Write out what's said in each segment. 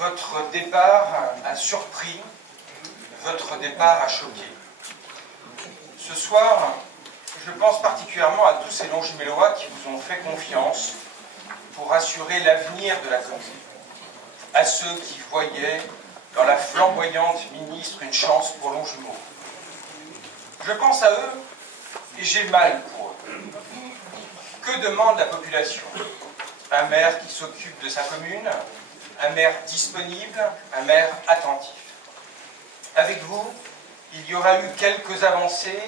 Votre départ a surpris, votre départ a choqué. Ce soir, je pense particulièrement à tous ces Longjumellois qui vous ont fait confiance pour assurer l'avenir de la commune, à ceux qui voyaient dans la flamboyante ministre une chance pour Longjumeau. Je pense à eux et j'ai mal pour eux. Que demande la population? Un maire qui s'occupe de sa commune, un maire disponible, un maire attentif. Avec vous, il y aura eu quelques avancées,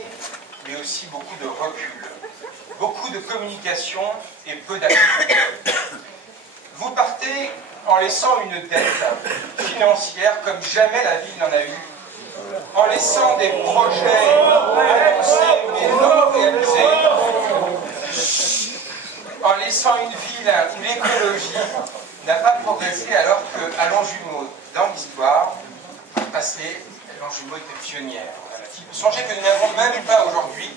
mais aussi beaucoup de recul, beaucoup de communication et peu d'action. Vous partez en laissant une dette financière comme jamais la ville n'en a eu, en laissant des projets annoncés mais non réalisés, en laissant une ville où l'écologie n'a pas progressé alors qu'à Longjumeau, dans l'histoire, passé, Longjumeau était pionnière. Songez que nous n'avons même pas aujourd'hui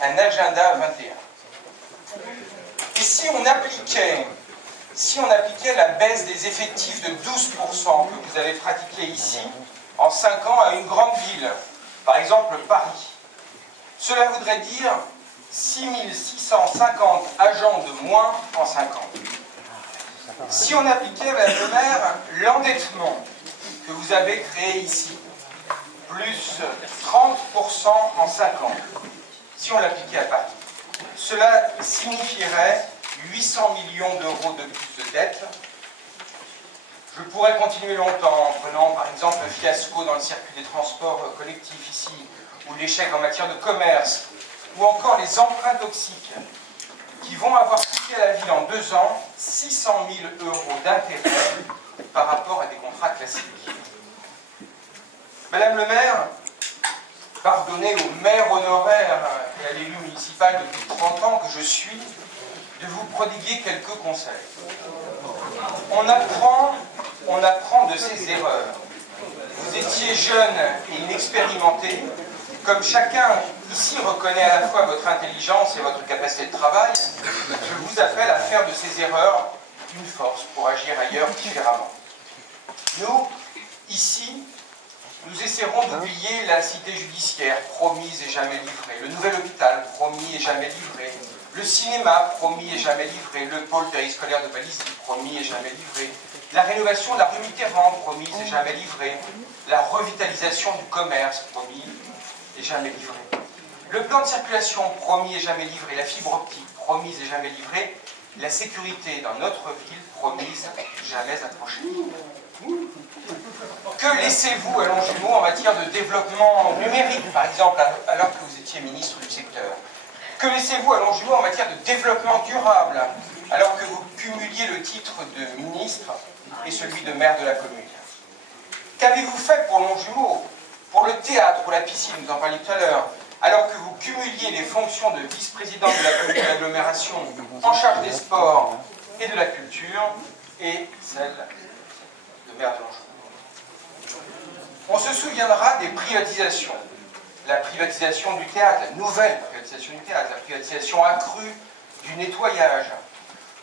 un agenda 21. Et si on appliquait la baisse des effectifs de 12% que vous avez pratiquée ici, en 5 ans à une grande ville, par exemple Paris, cela voudrait dire 6650 agents de moins en 5 ans. Si on appliquait, Madame le maire, l'endettement que vous avez créé ici, plus 30% en 5 ans, si on l'appliquait à Paris, cela signifierait 800 millions d'euros de plus de dettes. Je pourrais continuer longtemps en prenant par exemple le fiasco dans le circuit des transports collectifs ici, ou l'échec en matière de commerce, ou encore les emprunts toxiques qui vont avoir coûté à la ville en 2 ans 600 000 euros d'intérêt par rapport à des contrats classiques. Madame le maire, pardonnez au maire honoraire et à l'élu municipal depuis 30 ans que je suis de vous prodiguer quelques conseils. On apprend de ses erreurs. Vous étiez jeune et inexpérimenté. Comme chacun ici reconnaît à la fois votre intelligence et votre capacité de travail, je vous appelle à faire de ces erreurs une force pour agir ailleurs différemment. Nous, ici, nous essaierons d'oublier la cité judiciaire, promise et jamais livrée, le nouvel hôpital, promis et jamais livré, le cinéma, promis et jamais livré, le pôle périscolaire de Balizy, promis et jamais livré, la rénovation de la rue Mitterrand, promise et jamais livrée, la revitalisation du commerce, promis et jamais livré, le plan de circulation, promis et jamais livré, la fibre optique, promise et jamais livrée, la sécurité dans notre ville, promise, jamais approchée. Que laissez-vous à Longjumeau en matière de développement numérique, par exemple, alors que vous étiez ministre du secteur? Que laissez-vous à Longjumeau en matière de développement durable, alors que vous cumuliez le titre de ministre et celui de maire de la commune? Qu'avez-vous fait pour Longjumeau, pour le théâtre, pour la piscine, vous en parliez tout à l'heure, alors que vous cumuliez les fonctions de vice-président de la commune de l'agglomération en charge des sports et de la culture, et celle de maire de Longjumeau? On se souviendra des privatisations. La privatisation du théâtre, la nouvelle privatisation du théâtre, la privatisation accrue du nettoyage.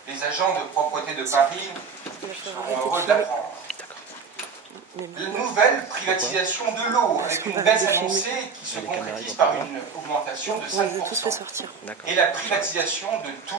Les agents de propreté de Paris seront heureux de l'apprendre. La nouvelle privatisation de l'eau, avec une baisse annoncée qui se concrétise par une augmentation de 5%. Et la privatisation de tout